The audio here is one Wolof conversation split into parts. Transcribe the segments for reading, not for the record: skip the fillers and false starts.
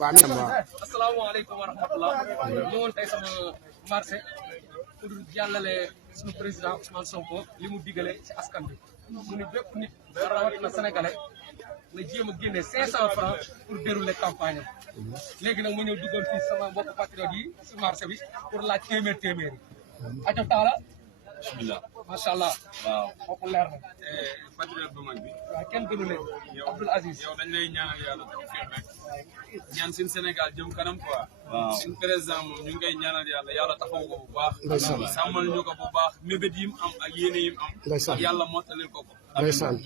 waaw mi waaw. asalaamaaleykum wa rahmatulah. ñëwoon tey sama marché pour jàllale suñu président Ousmane Sonko li mu digale ci askan bi mu ni bépp nit rawatina sénégalais na jéem a génne 500 francs pour dérouler campagne am léegi nag mu ñëw duggoon fii sama mbokk patriote yi si marché bi pour laaj téeméer yi. ajo taala bismillah macha allah waaw kooku leer na. patriote bu mag bi. waaw kenn gënu leen Abdoul Aziz. yow dañ lay ñaanal yàlla tawfiq rek ñaan suñu Sénégal jëm kanam quoi. waaw suñu président moom ñu ngi koy ñaanal yàlla taxaw ko bu baax. sàmmal ñu ko bu baax mébét yi mu am ak yéene yi mu am. ak yàlla mottalil ko ko.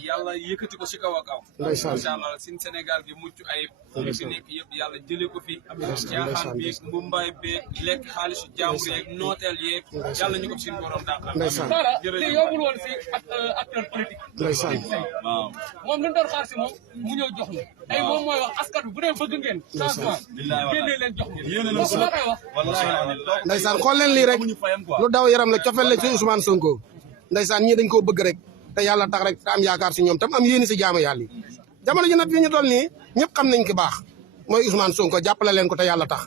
yàlla yëkkati ko si kaw a kaw. incha allah suñu Sénégal gi mucc ayib. li fi nekk yëpp yàlla jëlee ko fi. caaxaan beeg mbumbaay beeg lekk xaalisu jàmbur yeeg nooteel yeeg yàlla ñu ko suñu borom dàqal. jërëjëf li yombul woon si acteur politique. waaw moom lu ñu doon xaar si moom mu ñëw jox ñu. tey moom mooy wax askan bi bu dee bëgg ngeen. changement génnee leen jox ñu. kooku la koy wax. ndeysaan xool leen lii rek lu daw yaram la cofeel la ci Ousmane Sonko ndeysaan ñii dañ koo bëgg rek te yàlla tax rek te am yaakaar si ñoom tam am yéeni si jaamu yàlla yi jamono ji nag fi ñu toll nii ñëpp xam nañ ki baax mooy Ousmane Sonko jàppale leen ko te yàlla tax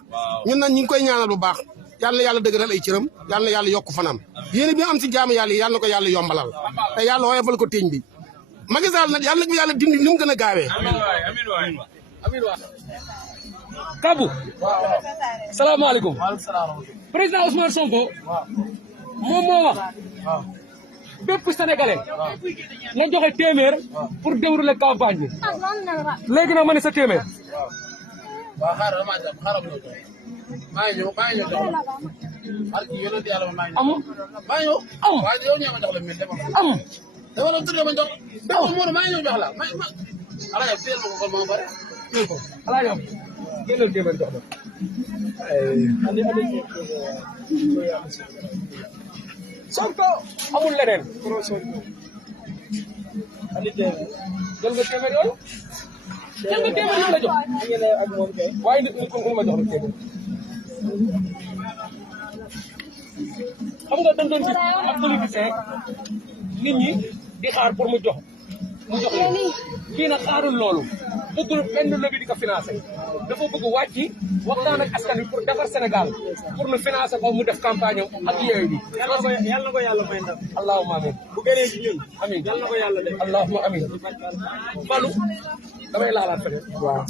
ñun nag ñu ngi koy ñaanal bu baax yàlla na yàlla dëgëral ay cëram yàlla na yàlla yokk fanam yéeni bi am si jaamu yàlla yi yàlla na ko yàlla yombalal te yàlla woyofal ko téeñ bi Macky Sall nag yàlla na ko yàlla dindi ni mu gën a gaawee amiin waay Kabou salaamaaleykum président Ousmane Sonko moom moo wax bépp sénégalais na joxe téeméer pour dérouler campagne bi léegi nag ma ne sa téeméer. waaw xaaral maa ngi ñëw jox la. amul maa ngi ñëw. amul waaye yow ñëw ma jox la mil dama. amul. dama la tuddee ma jox. amul maa ngi ñëw jox la ala yow teel ma ko kon ma pare. teel ko ala yow génnal téeméer jox la. Sonko amul leneen. jël nga téeméer yooyu. jël nga téeméer yi la jox. waaye nit ñi kon ma jox la téeméer. xam nga dañ doon gis ak politicien nit ñi di xaar pour mu jox leen kii nag xaarul loolu bëggul benn lobby di ko financé dafa bëgg wàcc waxtaan ak askan wi pour defar Sénégal pour nu financé ko mu def campagne am ak yooyu bi. yàlla na ko yàlla may ndam. allahumma amin. bu gënee ci ñun. amin yàlla na ko yàlla def. allahumma amin. Fallou damay laalaat fële. waaw